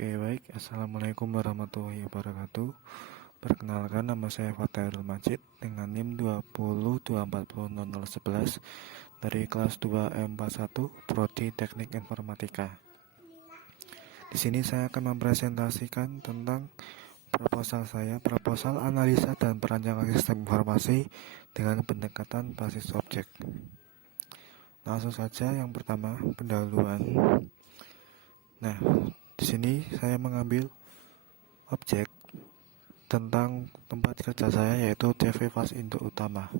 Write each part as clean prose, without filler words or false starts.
Oke, baik. Assalamualaikum warahmatullahi wabarakatuh. Perkenalkan, nama saya Fathairul Majid dengan NIM 20240011 dari kelas 2 M41 Prodi Teknik Informatika. Di sini saya akan mempresentasikan tentang proposal analisa dan perancangan sistem informasi dengan pendekatan basis objek. Langsung saja, yang pertama, pendahuluan. Nah, di sini saya mengambil objek tentang tempat kerja saya, yaitu CV Fast Indo Utama.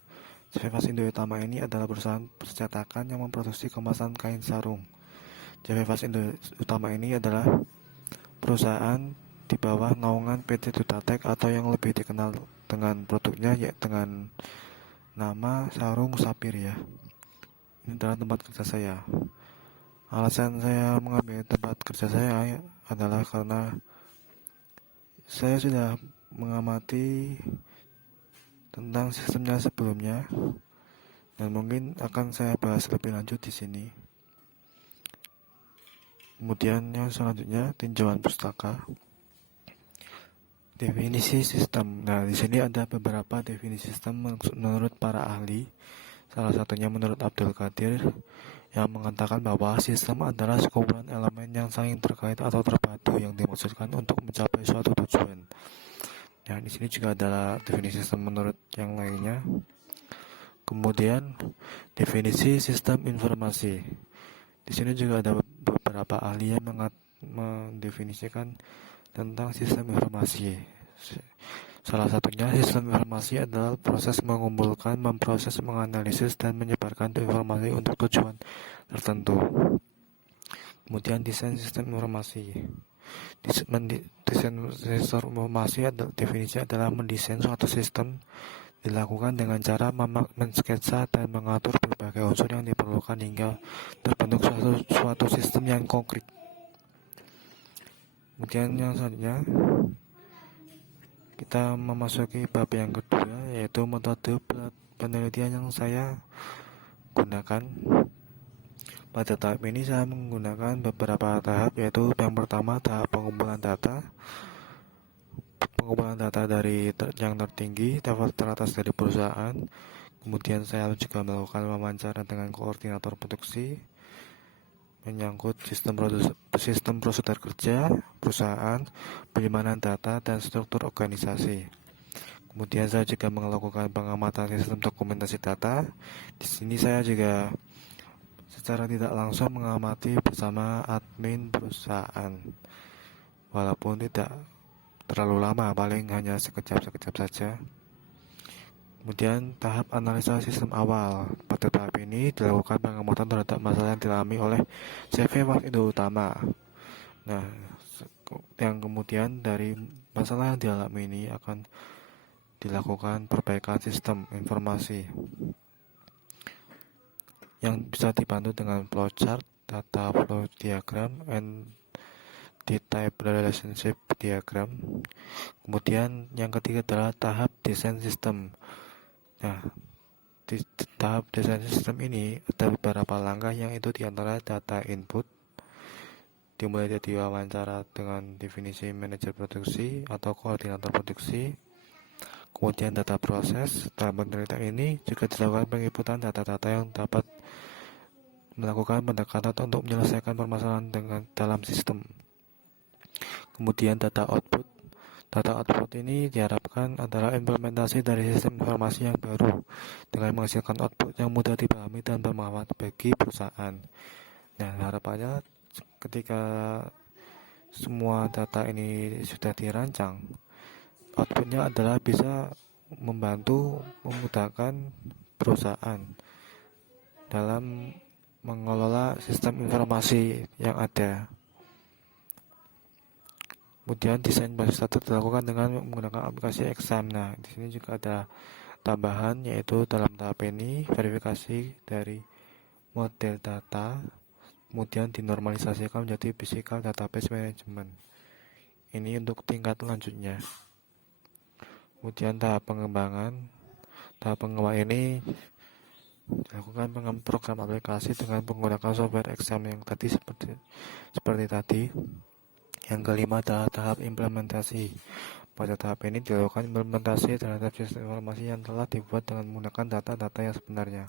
CV Fast Indo Utama ini adalah perusahaan percetakan yang memproduksi kemasan kain sarung. CV Fast Indo Utama ini adalah perusahaan di bawah naungan PT Dutatek atau yang lebih dikenal dengan produknya yaitu dengan nama Sarung Sapir ya. Ini adalah tempat kerja saya. Alasan saya mengambil tempat kerja saya adalah karena saya sudah mengamati tentang sistemnya sebelumnya dan mungkin akan saya bahas lebih lanjut di sini. Kemudian yang selanjutnya, tinjauan pustaka. Definisi sistem. Nah, di sini ada beberapa definisi sistem menurut para ahli. Salah satunya menurut Abdul Qadir yang mengatakan bahwa sistem adalah sekumpulan elemen yang saling terkait atau terpadu yang dimaksudkan untuk mencapai suatu tujuan. Nah, di sini juga adalah definisi sistem menurut yang lainnya. Kemudian definisi sistem informasi. Di sini juga ada beberapa ahli yang mendefinisikan tentang sistem informasi. Salah satunya, sistem informasi adalah proses mengumpulkan, memproses, menganalisis, dan menyebarkan informasi untuk tujuan tertentu. Kemudian desain sistem informasi. Desain sistem informasi adalah definisi adalah mendesain suatu sistem dilakukan dengan cara mensketsa dan mengatur berbagai unsur yang diperlukan hingga terbentuk suatu sistem yang konkret. Kemudian yang selanjutnya, kita memasuki bab yang kedua, yaitu metode penelitian yang saya gunakan. Pada tahap ini saya menggunakan beberapa tahap, yaitu yang pertama tahap pengumpulan data dari yang tertinggi, level teratas dari perusahaan. Kemudian saya juga melakukan wawancara dengan koordinator produksi menyangkut sistem prosedur kerja perusahaan, penyimpanan data, dan struktur organisasi. Kemudian saya juga melakukan pengamatan sistem dokumentasi data. Di sini saya juga secara tidak langsung mengamati bersama admin perusahaan, walaupun tidak terlalu lama, paling hanya sekejap saja. Kemudian tahap analisa sistem awal. Pada tahap ini dilakukan pengamatan terhadap masalah yang dialami oleh CV Fast Indo Utama. Nah, yang kemudian dari masalah yang dialami ini akan dilakukan perbaikan sistem informasi yang bisa dibantu dengan flowchart, data flow diagram, and type relationship diagram. Kemudian yang ketiga adalah tahap desain sistem. Nah, di tahap desain sistem ini ada beberapa langkah, yang itu diantara data input, dimulai dari wawancara dengan definisi manajer produksi atau koordinator produksi. Kemudian data proses. Dalam penelitian ini juga dilakukan penginputan data-data yang dapat melakukan pendekatan untuk menyelesaikan permasalahan dalam sistem. Kemudian data output. Data output ini diharapkan adalah implementasi dari sistem informasi yang baru dengan menghasilkan output yang mudah dipahami dan bermanfaat bagi perusahaan. Nah, harapannya ketika semua data ini sudah dirancang, outputnya adalah bisa membantu memudahkan perusahaan dalam mengelola sistem informasi yang ada. Kemudian desain basis data dilakukan dengan menggunakan aplikasi exam. Nah, di sini juga ada tambahan, yaitu dalam tahap ini verifikasi dari model data, kemudian dinormalisasikan menjadi physical database management. Ini untuk tingkat lanjutnya. Kemudian tahap pengembangan. Tahap pengembangan ini dilakukan program aplikasi dengan menggunakan software exam yang tadi seperti tadi, Yang kelima adalah tahap implementasi. Pada tahap ini dilakukan implementasi terhadap sistem informasi yang telah dibuat dengan menggunakan data-data yang sebenarnya.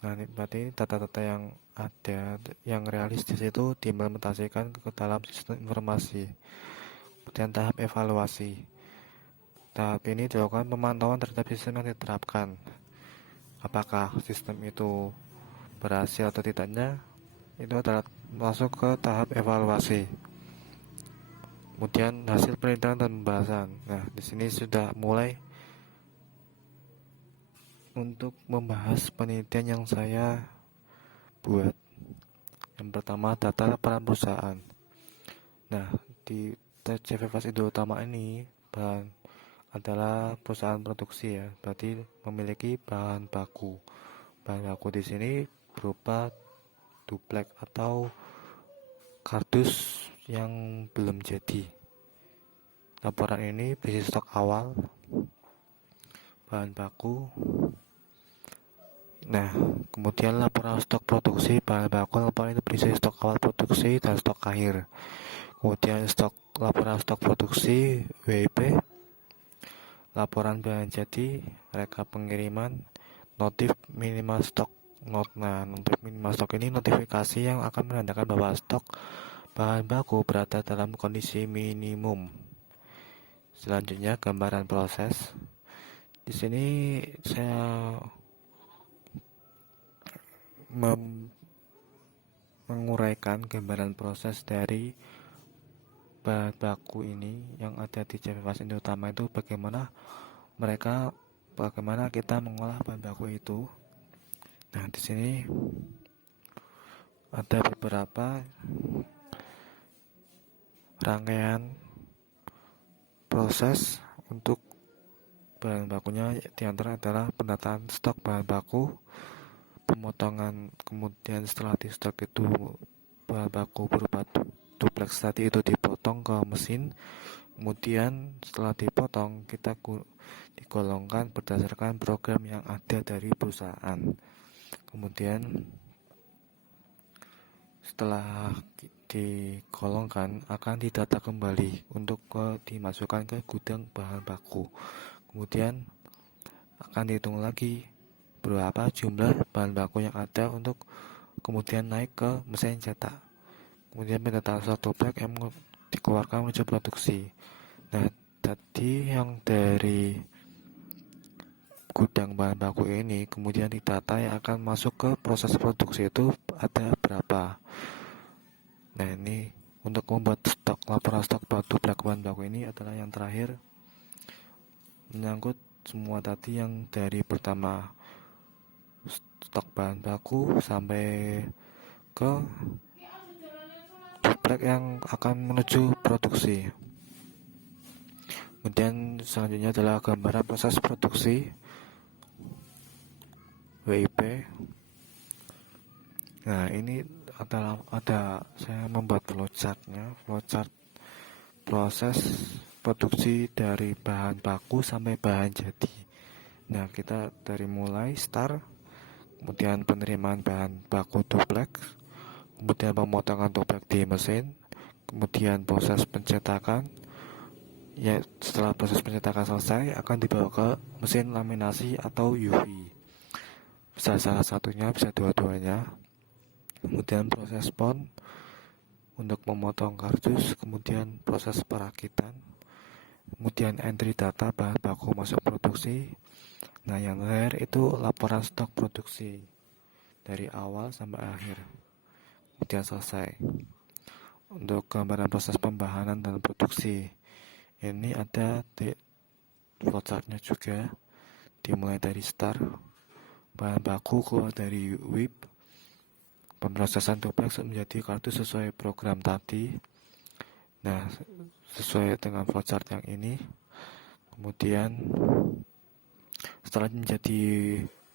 Nah, berarti data-data yang ada, yang realistis itu diimplementasikan ke dalam sistem informasi. Kemudian tahap evaluasi. Tahap ini dilakukan pemantauan terhadap sistem yang diterapkan. Apakah sistem itu berhasil atau tidaknya, itu adalah masuk ke tahap evaluasi. Kemudian hasil penelitian dan pembahasan. Nah, di sini sudah mulai untuk membahas penelitian yang saya buat. Yang pertama, data laporan perusahaan. Nah, di CV Fast Indo Utama ini adalah perusahaan produksi ya, berarti memiliki bahan baku. Bahan baku di sini berupa duplek atau kardus yang belum jadi. Laporan ini berisi stok awal, bahan baku. Nah, kemudian laporan stok produksi bahan baku. Laporan itu berisi stok awal produksi dan stok akhir. Kemudian laporan stok produksi WIP, laporan bahan jadi, rekap pengiriman, notif minimal stok. Nah, notif minimal stok ini notifikasi yang akan menandakan bahwa stok bahan baku berada dalam kondisi minimum. Selanjutnya gambaran proses. Di sini saya menguraikan gambaran proses dari bahan baku ini yang ada di CV Fast Indo Utama itu, bagaimana kita mengolah bahan baku itu. Nah, di sini ada beberapa rangkaian proses untuk bahan bakunya. Di antara adalah pendataan stok bahan baku, pemotongan, kemudian setelah di stok itu bahan baku berupa duplex tadi itu dipotong ke mesin, kemudian setelah dipotong kita digolongkan berdasarkan program yang ada dari perusahaan. Kemudian setelah digolongkan akan didata kembali untuk dimasukkan ke gudang bahan baku. Kemudian akan dihitung lagi berapa jumlah bahan baku yang ada untuk kemudian naik ke mesin cetak. Kemudian pendataan stok duplek yang dikeluarkan menuju produksi. Nah, tadi yang dari gudang bahan baku ini kemudian didata yang akan masuk ke proses produksi itu ada berapa. Nah, ini untuk membuat laporan stok duplek bahan baku ini adalah yang terakhir, menyangkut semua tadi yang dari pertama stok bahan baku sampai ke duplek yang akan menuju produksi. Kemudian selanjutnya adalah gambaran proses produksi WIP. Nah, ini ada saya membuat flowchart proses produksi dari bahan baku sampai bahan jadi. Nah, kita dari mulai start, kemudian penerimaan bahan baku duplek, kemudian pemotongan duplek di mesin, kemudian proses pencetakan. Ya, setelah proses pencetakan selesai akan dibawa ke mesin laminasi atau UV. Bisa salah satunya, bisa dua-duanya. Kemudian proses pon untuk memotong kardus, kemudian proses perakitan, kemudian entry data bahan baku masuk produksi. Nah, yang terakhir itu laporan stok produksi dari awal sampai akhir, kemudian selesai. Untuk gambaran proses pembahanan dan produksi ini ada di flowchartnya juga, dimulai dari start, bahan baku keluar dari WIP, pemrosesan duplex menjadi kardus sesuai program tadi. Nah, sesuai dengan flowchart yang ini. Kemudian setelah menjadi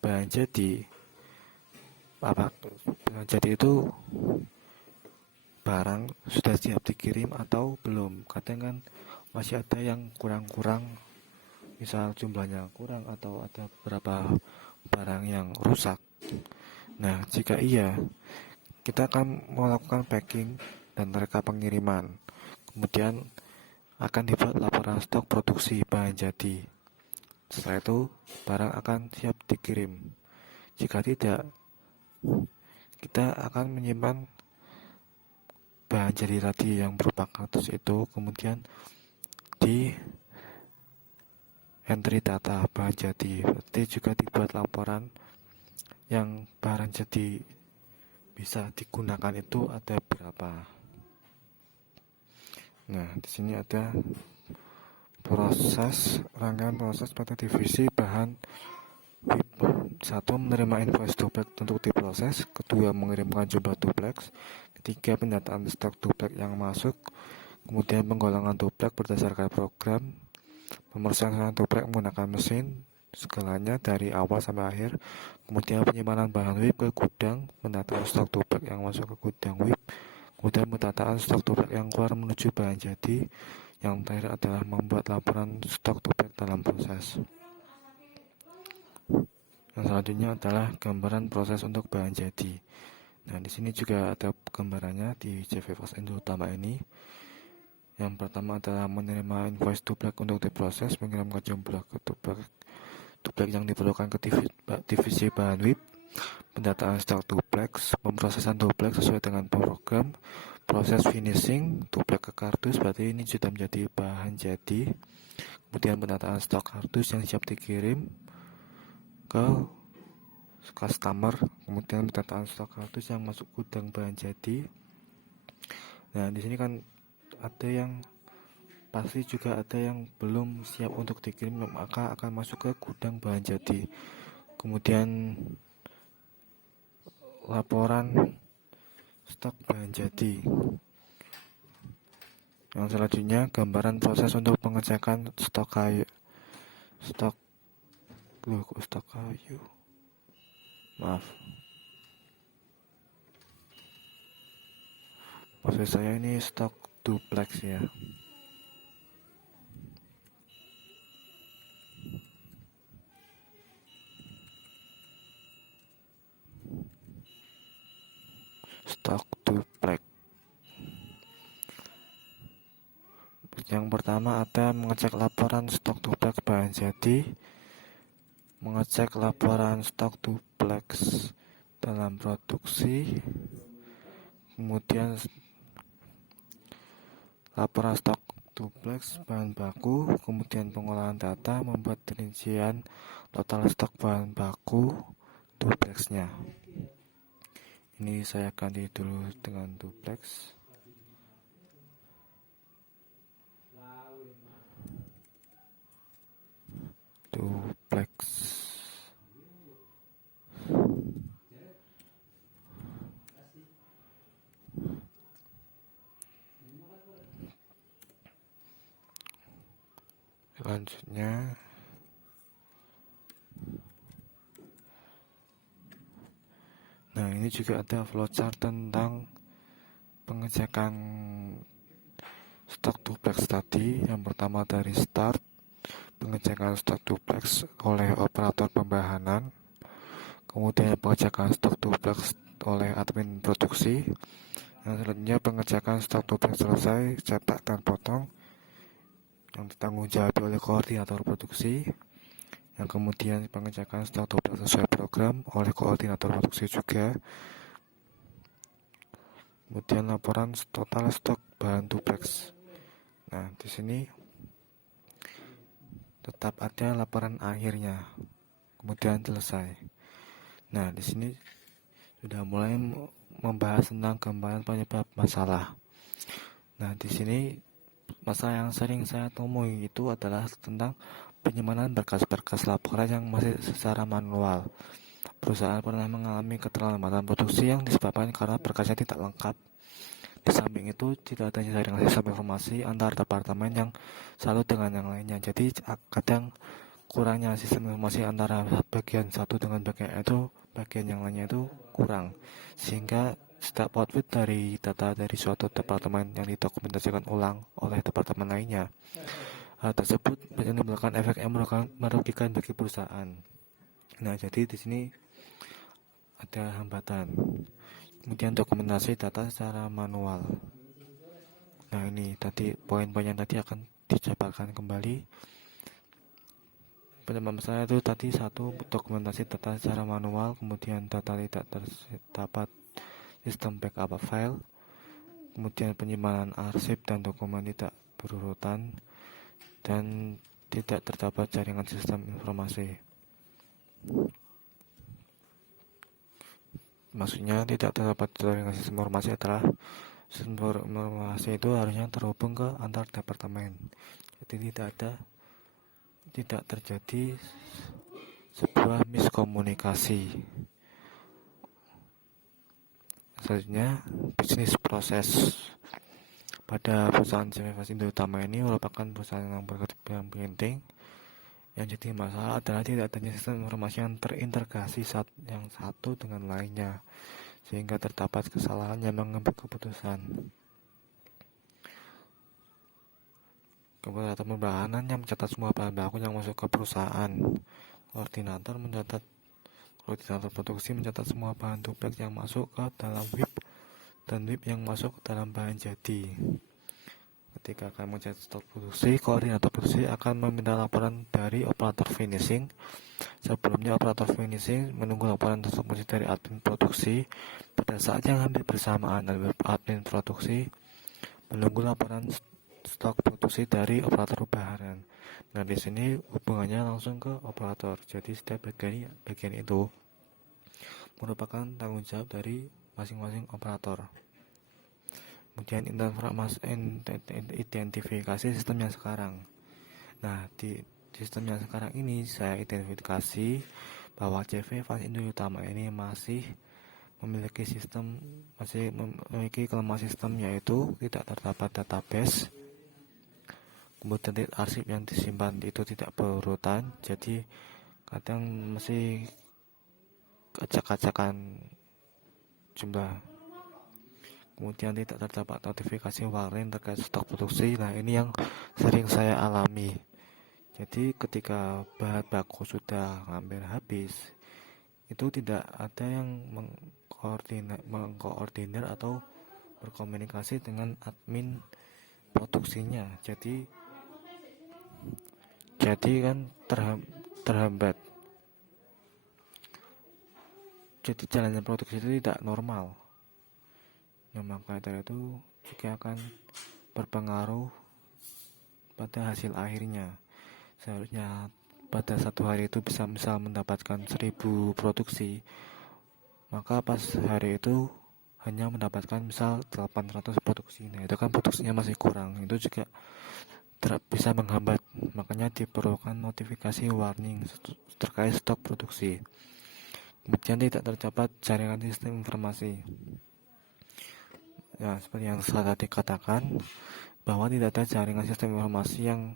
bahan jadi, bahan jadi itu barang sudah siap dikirim atau belum. Kadang kan masih ada yang kurang-kurang, misal jumlahnya kurang atau ada beberapa barang yang rusak. Nah, jika iya, kita akan melakukan packing dan rekap pengiriman. Kemudian akan dibuat laporan stok produksi bahan jadi. Setelah itu, barang akan siap dikirim. Jika tidak, kita akan menyimpan bahan jadi tadi yang berupa kartus itu, kemudian di entry data bahan jadi. Berarti juga dibuat laporan yang barang jadi bisa digunakan itu ada berapa. Nah, di sini ada rangkaian proses pada divisi bahan WIP. 1. Menerima invoice duplex untuk diproses. 2. Mengirimkan jumlah duplex. 3. Pendataan stok duplex yang masuk. Kemudian penggolongan duplex berdasarkan program. Pemrosesan duplex menggunakan mesin, segalanya dari awal sampai akhir. Kemudian penyimpanan bahan WIP ke gudang. Pendataan stok duplex yang masuk ke gudang WIP. Kemudian pendataan stok duplex yang keluar menuju bahan jadi. Yang terakhir adalah membuat laporan stok duplex dalam proses. Yang selanjutnya adalah gambaran proses untuk bahan jadi. Nah, di sini juga ada gambarannya di CV Fast Indo utama ini. Yang pertama adalah menerima invoice duplex untuk diproses, mengirimkan jumlah ke duplex yang diperlukan ke divisi bahan WIP, pendataan stok duplex, pemrosesan duplex sesuai dengan program, proses finishing duplex ke kardus, berarti ini sudah menjadi bahan jadi. Kemudian pendataan stok kardus yang siap dikirim ke customer, kemudian pendataan stok kardus yang masuk gudang bahan jadi. Nah, di sini kan ada yang pasti juga ada yang belum siap untuk dikirim, maka akan masuk ke gudang bahan jadi. Kemudian laporan stok bahan jadi. Yang selanjutnya gambaran proses untuk pengecekan stok kayu. Maksud saya ini stok duplex ya. Stok duplex. Yang pertama ada mengecek laporan stok duplex bahan jadi, mengecek laporan stok duplex dalam produksi, kemudian laporan stok duplex bahan baku, kemudian pengolahan data, membuat rincian total stok bahan baku duplexnya. Ini saya ganti dulu dengan duplex. Selanjutnya ini juga ada flowchart tentang pengecekan stok duplex tadi. Yang pertama dari start, pengecekan stok duplex oleh operator pembahanan, kemudian pengecekan stok duplex oleh admin produksi. Yang selanjutnya pengecekan stok duplex selesai, cetak dan potong, yang ditanggung jawab oleh koordinator produksi. Yang kemudian pengecekan stok duplex sesuai program oleh koordinator produksi juga. Kemudian laporan total stok bahan duplex. Nah, di sini tetap ada laporan akhirnya, kemudian selesai. Nah, di sini sudah mulai membahas tentang gambaran penyebab masalah. Nah, di sini masalah yang sering saya temui itu adalah tentang penyimpanan berkas-berkas laporan yang masih secara manual. Perusahaan pernah mengalami keterlambatan produksi yang disebabkan karena berkasnya tidak lengkap. Di samping itu, tidak adanya jaringan sistem informasi antar departemen yang satu dengan yang lainnya. Jadi kadang kurangnya sistem informasi antara bagian satu dengan bagian yang lainnya itu kurang, sehingga setiap output dari data dari suatu departemen yang didokumentasikan ulang oleh departemen lainnya, hal tersebut menimbulkan efek yang merugikan bagi perusahaan. Nah, jadi di sini ada hambatan. Kemudian dokumentasi data secara manual. Nah, ini. Tadi poin-poin yang tadi akan dijabarkan kembali. Penyebab masalah itu tadi satu, dokumentasi data secara manual, kemudian data tidak terdapat sistem backup file, kemudian penyimpanan arsip dan dokumen tidak berurutan, dan tidak terdapat jaringan sistem informasi. Maksudnya tidak terdapat jaringan sistem informasi adalah sistem informasi itu harusnya terhubung ke antar departemen, jadi tidak terjadi sebuah miskomunikasi. Selanjutnya, bisnis proses. Pada perusahaan CV Fast Indo utama ini merupakan perusahaan yang berkembang penting. Yang jadi masalah adalah tidak adanya sistem informasi yang terintegrasi yang satu dengan lainnya, sehingga terdapat kesalahan yang mengambil keputusan. Kemudian pembahanan yang mencatat semua bahan baku yang masuk ke perusahaan. Koordinator produksi mencatat semua bahan tubek yang masuk ke dalam WIP dan WIP yang masuk ke dalam bahan jadi. Ketika akan mencatat stok produksi, koordinator produksi akan meminta laporan dari operator finishing. Sebelumnya operator finishing menunggu laporan tersebut dari admin produksi. Pada saat yang hampir bersamaan, admin produksi menunggu laporan stok produksi dari operator bahan. Nah, di sini hubungannya langsung ke operator. Jadi setiap bagian itu merupakan tanggung jawab dari masing-masing operator. Kemudian identifikasi sistem yang sekarang. Nah, di sistem yang sekarang ini saya identifikasi bahwa CV Fast Indo utama ini masih memiliki kelemahan sistem, yaitu tidak terdapat database. Kemudian arsip yang disimpan itu tidak berurutan, jadi kadang masih acak-acakan jumlah. Kemudian tidak terdapat notifikasi warning terkait stok produksi. Nah, ini yang sering saya alami. Jadi ketika bahan baku sudah hampir habis, itu tidak ada yang mengkoordinir atau berkomunikasi dengan admin produksinya. Jadi kan terhambat. Jadi jalannya produksi itu tidak normal. Nah, maka dari itu juga akan berpengaruh pada hasil akhirnya. Seharusnya pada satu hari itu bisa misal mendapatkan 1000 produksi, maka pas hari itu hanya mendapatkan misal 800 produksi. Nah, itu kan produksinya masih kurang, itu juga bisa menghambat. Makanya diperlukan notifikasi warning terkait stok produksi. Kemudian tidak terdapat jaringan sistem informasi. Ya, seperti yang saya tadi katakan, bahwa tidak ada jaringan sistem informasi yang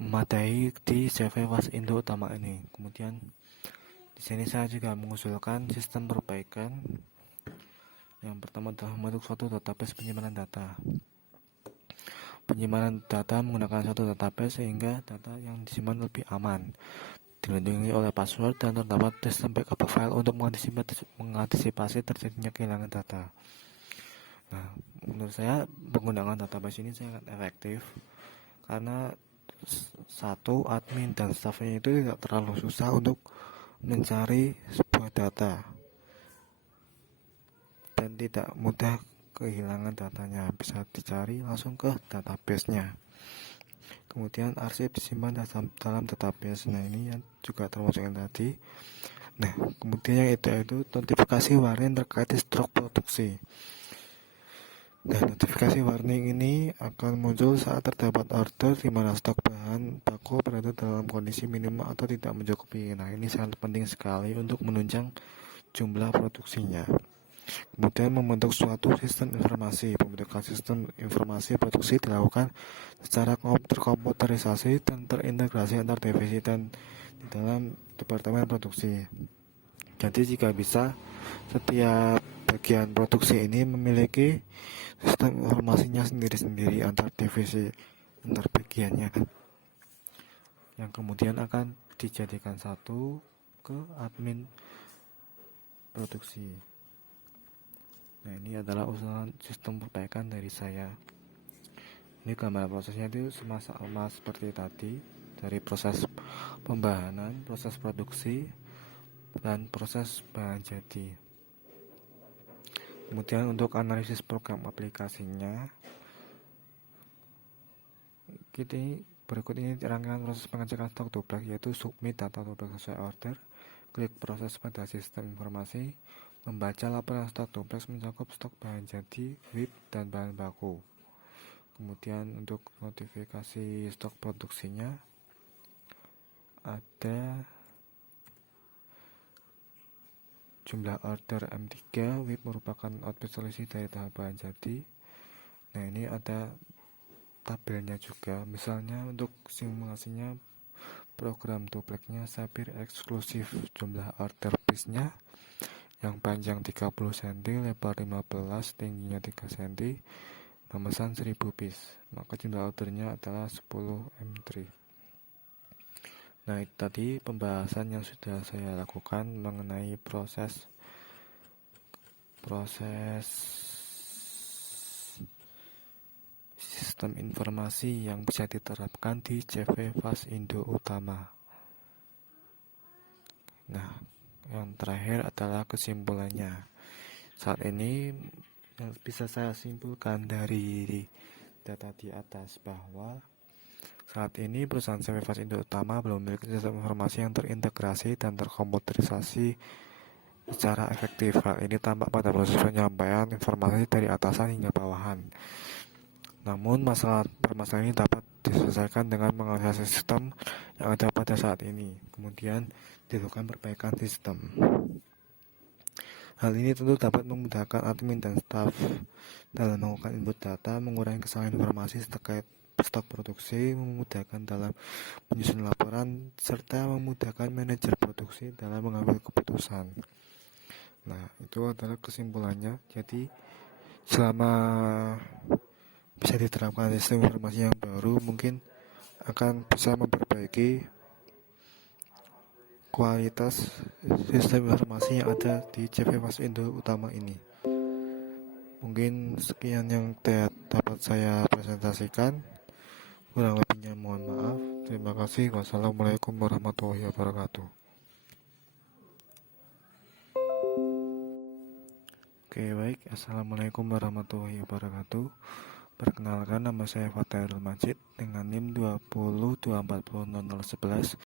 memadai di CV Fast Indo utama ini. Kemudian di sini saya juga mengusulkan sistem perbaikan. Yang pertama adalah membentuk suatu database penyimpanan data. Penyimpanan data menggunakan satu database sehingga data yang disimpan lebih aman, dilindungi oleh password, dan terdapat sistem backup file untuk mengantisipasi terjadinya kehilangan data. Nah, menurut saya penggunaan database ini sangat efektif karena satu, admin dan staffnya itu tidak terlalu susah untuk mencari sebuah data dan tidak mudah kehilangan datanya, bisa dicari langsung ke database-nya. Kemudian arsip disimpan dalam database. Nah, ini yang juga termasuk yang tadi. Nah, kemudian yang itu notifikasi warning terkait stok produksi. Dan notifikasi warning ini akan muncul saat terdapat order di mana stok bahan baku berada dalam kondisi minimum atau tidak mencukupi. Nah, ini sangat penting sekali untuk menunjang jumlah produksinya. Kemudian membentuk suatu sistem informasi. Pembentukan sistem informasi produksi dilakukan secara terkomputerisasi dan terintegrasi antar divisi dan di dalam departemen produksi. Jadi jika bisa, setiap bagian produksi ini memiliki sistem informasinya sendiri-sendiri antar divisi, antar bagiannya, yang kemudian akan dijadikan satu ke admin produksi. Nah, ini adalah usulan sistem perbaikan dari saya. Ini gambaran prosesnya itu sama seperti tadi, dari proses pembahanan, proses produksi, dan proses bahan jadi. Kemudian untuk analisis program aplikasinya, berikut ini rangkaian proses pengecekan stok double, yaitu submit data double sesuai order, klik proses pada sistem informasi, membaca laporan stok duplex mencakup stok bahan jadi, WIP, dan bahan baku. Kemudian untuk notifikasi stok produksinya ada jumlah order M3, WIP merupakan output selisih dari tahap bahan jadi. Nah, ini ada tabelnya juga. Misalnya untuk simulasinya program duplexnya Sapir eksklusif, jumlah order piece-nya yang panjang 30 cm, lebar 15, tingginya 3 cm, memesan 1000 piece, maka jumlah ordernya adalah 10 M3. Nah, itu tadi pembahasan yang sudah saya lakukan mengenai proses sistem informasi yang bisa diterapkan di CV Fast Indo Utama. Nah, yang terakhir adalah kesimpulannya. Saat ini yang bisa saya simpulkan dari data di atas bahwa saat ini perusahaan CV Fast Indo Utama belum memiliki sistem informasi yang terintegrasi dan terkomputerisasi secara efektif. Hal ini tampak pada proses penyampaian informasi dari atasan hingga bawahan. Namun permasalahan ini dapat diselesaikan dengan mengakses sistem yang ada pada saat ini. Kemudian dilakukan perbaikan sistem. Hal ini tentu dapat memudahkan admin dan staf dalam melakukan input data, mengurangi kesalahan informasi terkait stok produksi, memudahkan dalam menyusun laporan, serta memudahkan manajer produksi dalam mengambil keputusan. Nah, itu adalah kesimpulannya. Jadi, selama bisa diterapkan sistem informasi yang baru, mungkin akan bisa memperbaiki kualitas sistem informasi yang ada di CV Fast Indo Utama ini. Mungkin sekian yang dapat saya presentasikan. Kurang lebihnya mohon maaf. Terima kasih. Wassalamualaikum warahmatullahi wabarakatuh. Oke, baik. Assalamualaikum warahmatullahi wabarakatuh. Perkenalkan, nama saya Fatahul Majid dengan NIM 20240011